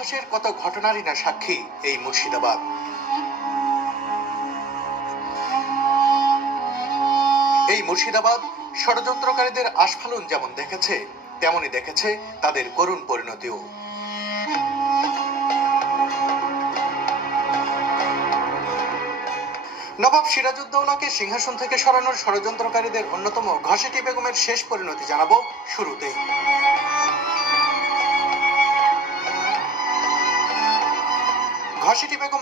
ইতিহাসের কত ঘটনারই না সাক্ষী এই মুর্শিদাবাদ। এই মুর্শিদাবাদ ষড়যন্ত্রকারীদের আস্ফালন যেমন দেখেছে, তেমনই দেখেছে তাদের করুণ পরিণতিও। নবাব সিরাজউদ্দৌলাকে সিংহাসন থেকে সরানোর ষড়যন্ত্রকারীদের অন্যতম ঘসেটি বেগমের শেষ পরিণতি জানাব শুরুতেই।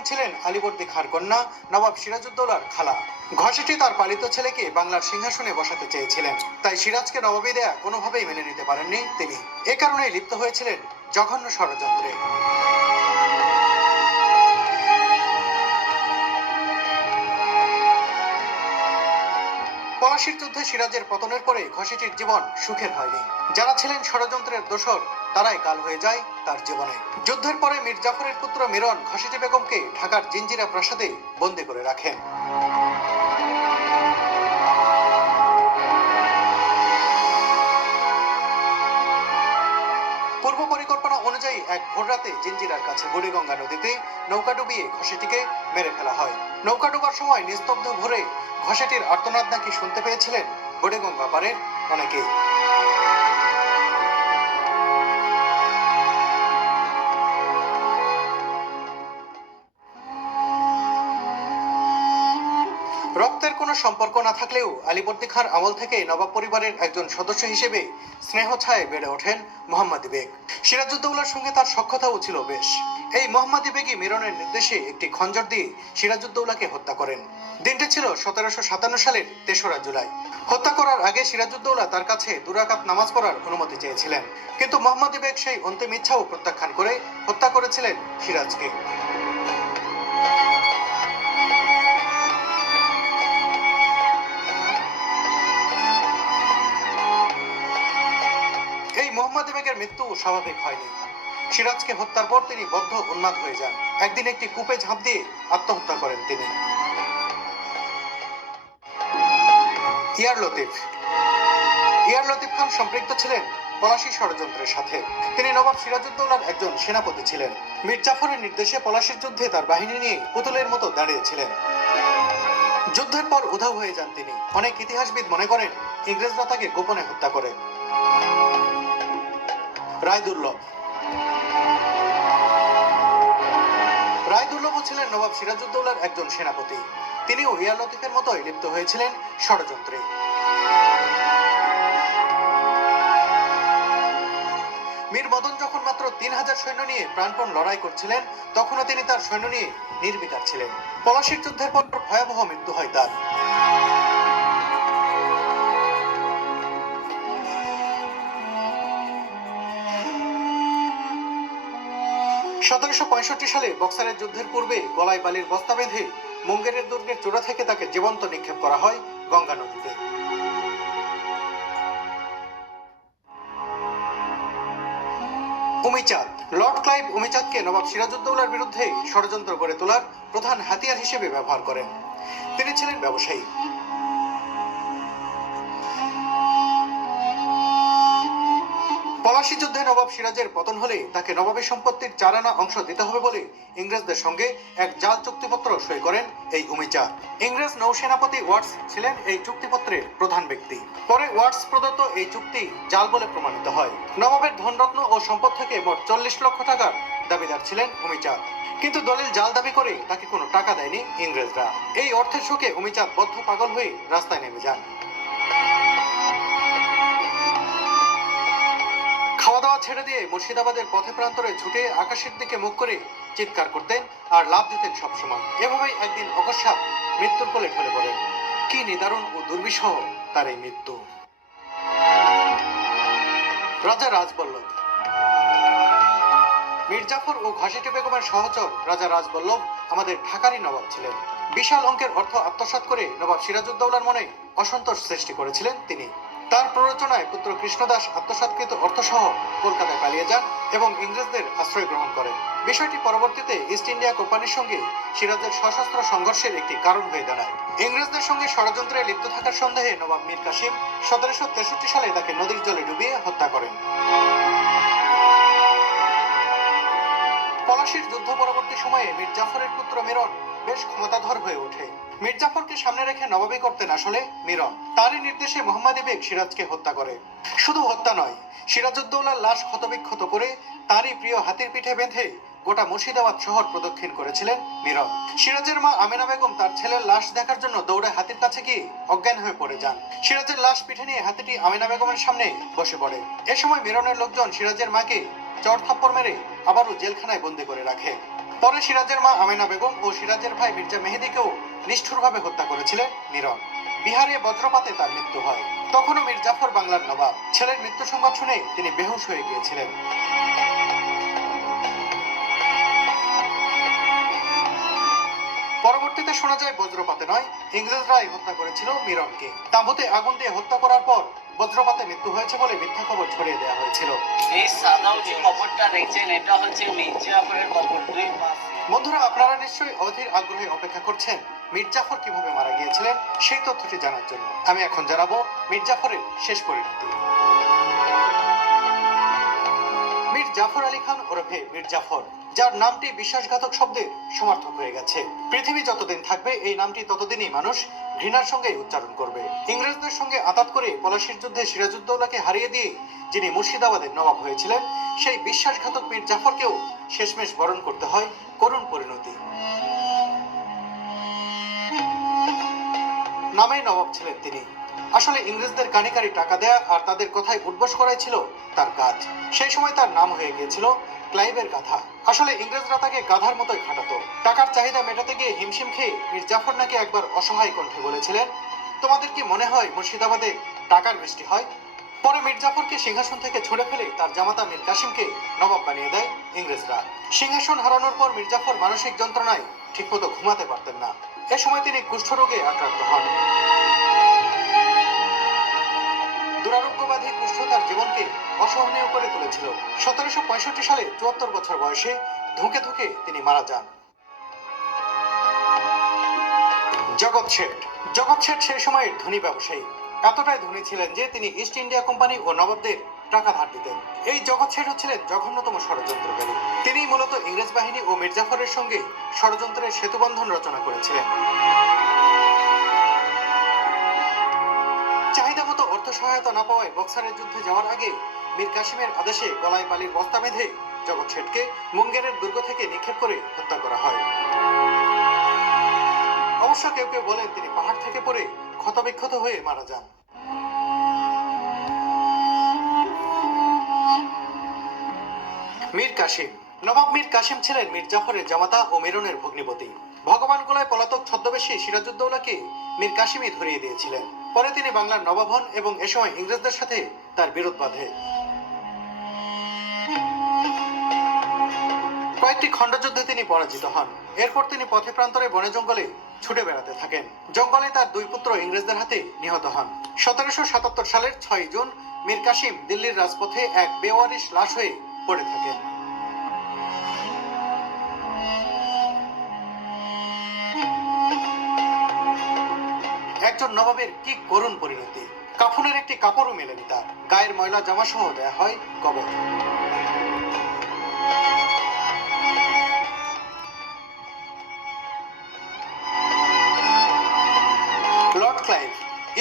ছিলেন আলিবর্দী খার কন্যা নবাব সিরাজউদ্দৌলার খালা। ঘষেটি তার পালিত ছেলেকে বাংলার সিংহাসনে বসাতে চেয়েছিলেন। তাই সিরাজকে নবাবী দেয়া কোনোভাবেই মেনে নিতে পারেননি তিনি। এ কারণেই লিপ্ত হয়েছিলেন জঘন্য ষড়যন্ত্রে। পলাশির যুদ্ধে সিরাজের পতনের পরে ঘসেটির জীবন সুখের হয়নি। যারা ছিলেন ষড়যন্ত্রের দোষর, তারাই কাল হয়ে যায় তার জীবনে। যুদ্ধের পরে মীর জাফরের পুত্র মিরন ঘসেটি বেগমকে ঢাকার জিঞ্জিরা প্রাসাদে বন্দী করে রাখেন। পরিকল্পনা অনুযায়ী এক ভোর রাতে জিঞ্জিরার কাছে বুড়িগঙ্গা নদীতে নৌকা ডুবিয়ে ঘষেটিকে মেরে ফেলা হয়। নৌকা ডুবার সময় নিস্তব্ধ ভোরে ঘষেটির আর্তনাদ নাকি শুনতে পেয়েছিলেন বুড়িগঙ্গা পারের অনেকেই। রক্তের কোনো সম্পর্ক না থাকলেও আলিবর্দী খাঁর আমল থেকে নবাব পরিবারের একজন সদস্য হিসেবে স্নেহ ছায় বেড়ে ওঠেন মোহাম্মদ বেগ। সিরাজউদ্দৌলার সঙ্গে তার সখ্যতাও ছিল বেশ। এই মোহাম্মদ বেগই মিরনের নির্দেশে একটি খঞ্জর দিয়ে সিরাজউদ্দৌলাকে হত্যা করেন। দিনটি ছিল সতেরোশো সাতান্ন সালের তেসরা জুলাই। হত্যা করার আগে সিরাজউদ্দৌলা তার কাছে দুরাকাত নামাজ পড়ার অনুমতি চেয়েছিলেন। কিন্তু মোহাম্মদী বেগ সেই অন্তিম ইচ্ছাও প্রত্যাখ্যান করে হত্যা করেছিলেন সিরাজকে। মোহাম্মদ বেগের মৃত্যু স্বাভাবিক হয়নি। সিরাজকে হত্যার পর তিনি বদ্ধ উন্মাদ হয়ে যান। একদিন একটি কূপে ঝাঁপ দিয়ে আত্মহত্যা করেন তিনি। ইয়ার লতিফ। ইয়ার লতিফ খান সম্পৃক্ত ছিলেন পলাশী ষড়যন্ত্রের সাথে। তিনি নবাব সিরাজউদ্দৌলার একজন সেনাপতি ছিলেন। মীর জাফরের নির্দেশে পলাশীর যুদ্ধে তার বাহিনী নিয়ে পুতুলের মতো দাঁড়িয়েছিলেন। যুদ্ধের পর উধাও হয়ে যান তিনি। অনেক ইতিহাসবিদ মনে করেন, ইংরেজরা তাকে গোপনে হত্যা করে। রায় দুর্লভ। রায় দুর্লভ ছিলেন নবাব সিরাজউদ্দৌলার একজন সেনাপতি। তিনিও হিয়া লতিফের মতোই লিপ্ত হয়েছিলেন ষড়যন্ত্রে। মীর মদন যখন মাত্র তিন হাজার সৈন্য নিয়ে প্রাণপণ লড়াই করছিলেন, তখনও তিনি তার সৈন্য নিয়ে নির্বিকার ছিলেন। পলাশির যুদ্ধের পর ভয়াবহ মৃত্যু হয় তার। সতেরোশো পঁয়ষট্টি সালে বক্সারের যুদ্ধের পূর্বে গলায় বালির বস্তা বেঁধে মুঙ্গেরের দুর্গের চূড়া থেকে তাকে জীবন্ত নিক্ষেপ করা হয় গঙ্গা নদীতে। উমিচাঁদ, লর্ড ক্লাইভ উমিচাঁদকে নবাব সিরাজউদ্দৌলার বিরুদ্ধে ষড়যন্ত্র গড়ে তোলার প্রধান হাতিয়ার হিসেবে ব্যবহার করেন। তিনি ছিলেন ব্যবসায়ী। পলাশী যুদ্ধে নবাব সিরাজের পতন হলে তাকে নবাবের সম্পত্তির চারানা অংশ দিতে হবে বলে ইংরেজদের সঙ্গে এক জাল চুক্তিপত্র সই করেন এই উমিচাঁদ ইংরেজ নৌসেনাপতি ওয়াটস ছিলেন এই চুক্তিপত্রের প্রধান ব্যক্তি। পরে ওয়াটস প্রদত্ত এই চুক্তি জাল বলে প্রমাণিত হয়। নবাবের ধনরত্ন ও সম্পদ থেকে মোট চল্লিশ লক্ষ টাকার দাবিদার ছিলেন উমিচাঁদ কিন্তু দলিল জাল দাবি করে তাকে কোনো টাকা দেয়নি ইংরেজরা। এই অর্থের শোকে উমিচাঁদ বদ্ধ পাগল হয়ে রাস্তায় নেমে যান। দাওয়া ছেড়ে দিয়ে মুর্শিদাবাদের পথে প্রান্তরে ছুটে আকাশের দিকে মুখ করে চিৎকার করতেন আর লাভ দিতেন সবসময়। এভাবেই একদিন অকস্মাৎ মৃত্যুর কোলে ঢলে পড়েন কি নিদারুণ ও দুর্বিষহ তার এই মৃত্যু। রাজা রাজবল্লভ। মির্জাফর ও ঘাসিটি বেগমের সহচর রাজা রাজবল্লভ আমাদের ঢাকারই নবাব ছিলেন। বিশাল অঙ্কের অর্থ আত্মসাৎ করে নবাব সিরাজউদ্দৌলার মনে অসন্তোষ সৃষ্টি করেছিলেন তিনি। তার প্ররোচনায় পুত্র কৃষ্ণদাস আত্মসাৎকৃত অর্থসহ কলকাতায় পালিয়ে যান এবং ইংরেজদের আশ্রয় গ্রহণ করেন। বিষয়টি পরবর্তীতে ইস্ট ইন্ডিয়া কোম্পানির সঙ্গে সিরাজের সশস্ত্র সংঘর্ষের একটি কারণ হয়ে দাঁড়ায়। ইংরেজদের সঙ্গে ষড়যন্ত্রে লিপ্ত থাকার সন্দেহে নবাব মীর কাসিম সতেরোশো তেষট্টি সালে তাকে নদীর জলে ডুবিয়ে হত্যা করেন। পলাশির যুদ্ধ পরবর্তী সময়ে মীর জাফরের পুত্র মিরন বেশ ক্ষমতাধর হয়ে ওঠে। মীর জাফরকে সামনে রেখে নবাবী করতেন আসলে মিরন তারই নির্দেশে মোহাম্মদ বেগ সিরাজকে হত্যা করে। শুধু হত্যা নয়, সিরাজউদ্দৌলার লাশ ক্ষতবিক্ষত করে তারই প্রিয় হাতির পিঠে বেঁধে গোটা মুর্শিদাবাদ শহর প্রদক্ষিণ করেছিলেন মিরন সিরাজের মা আমেনা বেগম তার ছেলের লাশ দেখার জন্য দৌড়ে হাতির কাছে গিয়ে অজ্ঞান হয়ে পড়ে যান। সিরাজের লাশ পিঠে নিয়ে হাতিটি আমেনা বেগমের সামনে বসে পড়ে। এ সময় মিরনের লোকজন সিরাজের মাকে চড় থাপ্পড় মেরে আবারও জেলখানায় বন্দি করে রাখে। পরে সিরাজের মা আমেনা বেগম ও সিরাজের ভাই মির্জা মেহেদিকেও নিষ্ঠুরভাবে হত্যা করেছিলেন মিরন বিহারে বজ্রপাতে তার মৃত্যু হয়। তখনও মীর জাফর বাংলার নবাব। ছেলের মৃত্যু সংবাদ শুনে তিনি বেহুশ হয়ে গিয়েছিলেন। পরবর্তীতে শোনা যায়, বজ্রপাতে নয়, ইংরেজরাই হত্যা করেছিল মিরনকে তাঁবুতে আগুন দিয়ে হত্যা করার পর বজ্রপাতে মৃত্যু হয়েছে বলে মিথ্যা খবর ছড়িয়ে দেওয়া হয়েছিল। এই সাদাও যে খবরটা দেখছেন এটা হচ্ছে মির্জাফরের খবর দুই বন্ধুরা আপনারা নিশ্চয়ই অধীর আগ্রহে অপেক্ষা করছেন মির্জাফর কীভাবে মারা গিয়েছিলেন সেই তথ্যটি জানার জন্য। আমি এখন জানাব মির্জাফরের শেষ পরিণতি। জাফর আলী খান ওরফে মীর জাফর, যার নামটি বিশ্বাসঘাতক শব্দে সমার্থক হয়ে গেছে। পৃথিবী যতদিন থাকবে, এই নামটি ততদিনই মানুষ ঘৃণার সঙ্গে উচ্চারণ করবে। ইংরেজদের সঙ্গে আতাত করে পলাশির যুদ্ধে সিরাজউদ্দৌলাকে হারিয়ে দিয়ে যিনি মুর্শিদাবাদের নবাব হয়েছিলেন, সেই বিশ্বাসঘাতক মীর জাফরকেও শেষমেশ বরণ করতে হয় করুণ পরিণতি। নামে নবাব ছিলেন তিনি। আসলে ইংরেজদের কানে কানে টাকা দেয়া আর তাদের কথায় উদ্বোস করাই ছিল তার কাজ। সেই সময় তার নাম হয়ে গিয়েছিল ক্লাইভের গাধা। আসলে ইংরেজরা তাকে গাধার মতোই খাটাতো। টাকার চাহিদা মেটাতে গিয়ে হিমশিম খেয়ে মীর জাফর নাকি একবার অসহায় কণ্ঠে বলেছিলেন, তোমাদের কি মনে হয় মুর্শিদাবাদে টাকার বৃষ্টি হয়? পরে মীর জাফরকে সিংহাসন থেকে ছুড়ে ফেলে তার জামাতা মীর কাসিমকে নবাব বানিয়ে দেয় ইংরেজরা। সিংহাসন হারানোর পর মীর জাফর মানসিক যন্ত্রণায় ঠিকমতো ঘুমাতে পারতেন না। এ সময় তিনি কুষ্ঠরোগে আক্রান্ত হন। দুরারোগ্য ব্যাধি কুষ্ঠ তার জীবনকে অসহনীয় করে তুলেছিল। সতেরোশো পঁয়ষট্টি সালে চুয়াত্তর বছর বয়সে ধুকে ধুকে তিনি মারা যান। জগৎ শেঠ। জগৎ শেঠ সেই সময়ের ধনী ব্যবসায়ী। এতটাই ধনী ছিলেন যে তিনি ইস্ট ইন্ডিয়া কোম্পানি ও নবাবদের টাকা ধার দিতেন। এই জগৎ শেঠ হচ্ছিলেন জঘন্যতম ষড়যন্ত্রকারী তিনি মূলত ইংরেজ বাহিনী ও মির্জাফরের সঙ্গে ষড়যন্ত্রের সেতুবন্ধন রচনা করেছিলেন। সহায়তা না পাওয়ায় বক্সারের যুদ্ধে যাওয়ার আগে মীর কাসিমের আদেশে গলায় বালির বস্তা বেঁধে জগৎ শেঠকে মুঙ্গেরের দুর্গ থেকে নিক্ষেপ করে হত্যা করা হয়। অবশ্য কেউ কেউ বলেন তিনি পাহাড় থেকে পড়ে ক্ষতবিক্ষত হয়ে মারা যান। মীর কাসিম, নবাব মীর কাসিম ছিলেন মীর জাফরের জামাতা ও মেরনের ভগ্নিপতি। ভগবান গোলায় পলাতক ছদ্মবেশী সিরাজউদ্দৌলাকে মীর কাসিমই ধরিয়ে দিয়েছিলেন। পরে তিনি বাংলার নবাব হন এবং এ সময় ইংরেজদের সাথে তার বিরোধ বাঁধে। কয়েকটি খণ্ডযুদ্ধে তিনি পরাজিত হন। এরপর তিনি পথে প্রান্তরে বনে জঙ্গলে ছুটে বেড়াতে থাকেন। জঙ্গলে তার দুই পুত্র ইংরেজদের হাতে নিহত হন। সতেরোশো সাতাত্তর সালের ছয় জুন মীর কাসিম দিল্লির রাজপথে এক বেওয়ারিশ লাশ হয়ে পড়ে থাকেন। একজন নবাবের কি করুণ পরিণতি? কাফনের একটি কাপড়ও মেলেনি তার। গায়ের ময়লা জামা সহ দেয়া হয় কবর। লর্ড ক্লাইভ,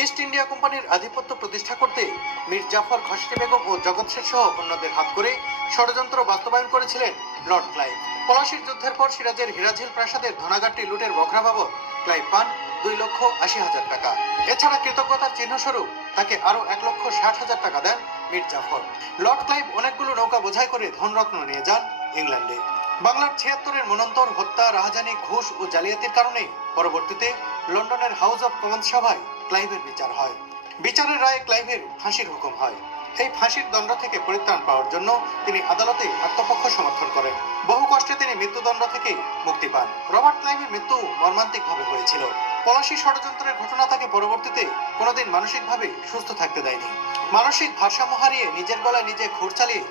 ইস্ট ইন্ডিয়া কোম্পানির আধিপত্য প্রতিষ্ঠা করতে মীর জাফর, খসরি বেগম ও জগৎ শেঠ সহ অন্যদের হাত করে ষড়যন্ত্র বাস্তবায়ন করেছিলেন লর্ড ক্লাইভ। পলাশির যুদ্ধের পর সিরাজের হিরাঝিল প্রাসাদের ধনাগারটি লুটের বখরা বাবদ ক্লাইভ পান। দুই লক্ষ আশি হাজার টাকা। এছাড়া কৃতজ্ঞতার চিহ্ন স্বরূপ তাকে আরও এক লক্ষ ষাট হাজার টাকা দেন মীর জাফর। লর্ড ক্লাইভ অনেকগুলো নৌকা বোঝাই করে ধনরত্ন নিয়ে যান ইংল্যান্ডে। বাংলার ছিয়াত্তরের মনন্তর হত্যা, রাহাজানি, ঘুষ ও জালিয়াতির কারণে পরবর্তীতে লন্ডনের হাউস অব কমন্স সভায় ক্লাইভের বিচার হয়। বিচারের রায়ে ক্লাইভের ফাঁসির হুকুম হয়। এই ফাঁসির দণ্ড থেকে পরিত্রাণ পাওয়ার জন্য তিনি আদালতে আত্মপক্ষ সমর্থন করেন। বহু কষ্টে তিনি মৃত্যুদণ্ড থেকে মুক্তি পান। রবার্ট ক্লাইভের মৃত্যু মর্মান্তিকভাবে হয়েছিল। পলাশি ষড়যন্ত্রের ঘটনা তাকে পরবর্তীতে কোনোদিন মানসিকভাবে সুস্থ থাকতে দেয়নি। মানসিক ভারসাম্য হারিয়ে নিজের গলায় নিজে ঘুর চালিয়ে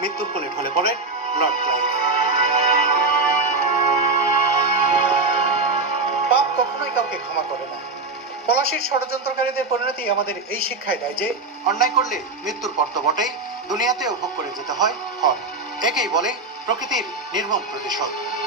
মৃত্যুর কোলে ঢলে পড়েন লর্ড ক্লাইভ। পাপ কখনোই কাউকে ক্ষমা করে না। পলাশির ষড়যন্ত্রকারীদের পরিণতি আমাদের এই শিক্ষায় দেয় যে, অন্যায় করলে মৃত্যুর পর তো বটেই, দুনিয়াতেও ভোগ করে যেতে হয়, ফল। একেই বলে প্রকৃতির নির্মম প্রতিশোধ।